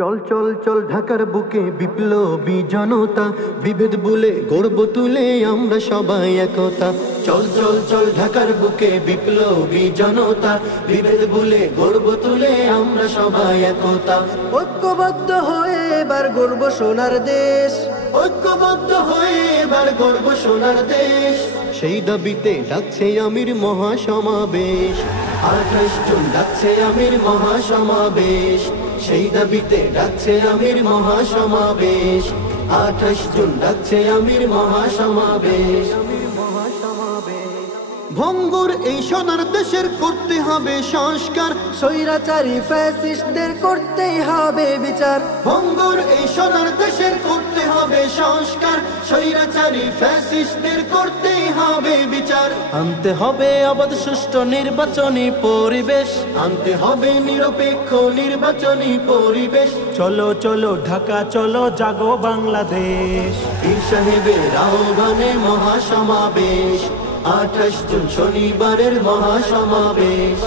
চল চল চল ঢাকার বুকে বিপ্লবী জনতা, বিভেদ ভুলে গর্ব তুলে আমরা সবাই একতা। চল চল চল ঢাকার বুকে বিপ্লবী জনতা, বিভেদ ভুলে গর্ব তুলে আমরা সবাই একতা। ঐক্যবদ্ধ হয়ে এবার গর্ব সোনার দেশ, ঐক্যবদ্ধ হয়ে এবার গর্ব সোনার দেশ। সেই দাবিতে ডাকছে আমির মহাসমাবেশ, 28 জুন ডাকছে আমির মহাসমাবেশ। সেই দাবিতে ডাকছে আমির মহাসমাবেশ, 28 জুন ডাকছে আমির মহাসমাবেশ। ভঙ্গুর এই সোনার দেশের করতে হবে সংস্কার, স্বৈরাচারী ফ্যাসিস্টদের করতেই হবে বিচার। ভঙ্গুর এই সোনার দেশের করতে হবে সংস্কার, স্বৈরাচারী ফ্যাসিস্টদের করতেই হবে বিচার। আনতে হবে অবাধ সুষ্ঠু নির্বাচনী পরিবেশ, আনতে হবে নিরপেক্ষ নির্বাচনী পরিবেশ। চলো চলো ঢাকা চলো জাগো বাংলাদেশ। পীর সাহেবের আহ্বানে মহাসমাবেশ, 28 জুন শনিবারের মহাসমাবেশ।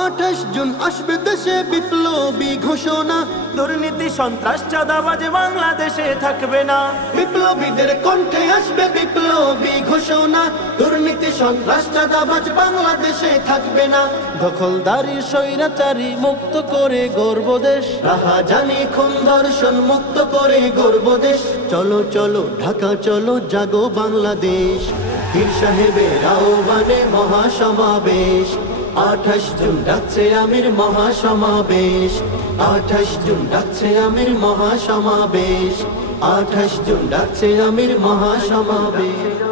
28 জুন আসবে দেশে বিপ্লবী ঘোষণা, দুর্নীতি সন্ত্রাস চাঁদাবাজ বাংলাদেশে থাকবে না। বিপ্লবীদের কণ্ঠে আসবে বিপ্লবী ঘোষণা, দুর্নীতি সন্ত্রাস চাঁদাবাজ বাংলাদেশে থাকবে না। দখলদারি স্বৈরাচারী মুক্ত করে গর্ব দেশ, রাহাজানি খুন ধর্ষণ মুক্ত করে গর্ব দেশ। চলো চলো ঢাকা চলো জাগো বাংলাদেশ, পীর সাহেবের আহ্বানে মহাসমাবেশ। 28 জুন ডাকছে আমির মহাসমাবেশ, 28 জুন ডাকছে আমির মহাসমাবেশ, 28 জুন ডাকছে আমির মহাসমাবেশ।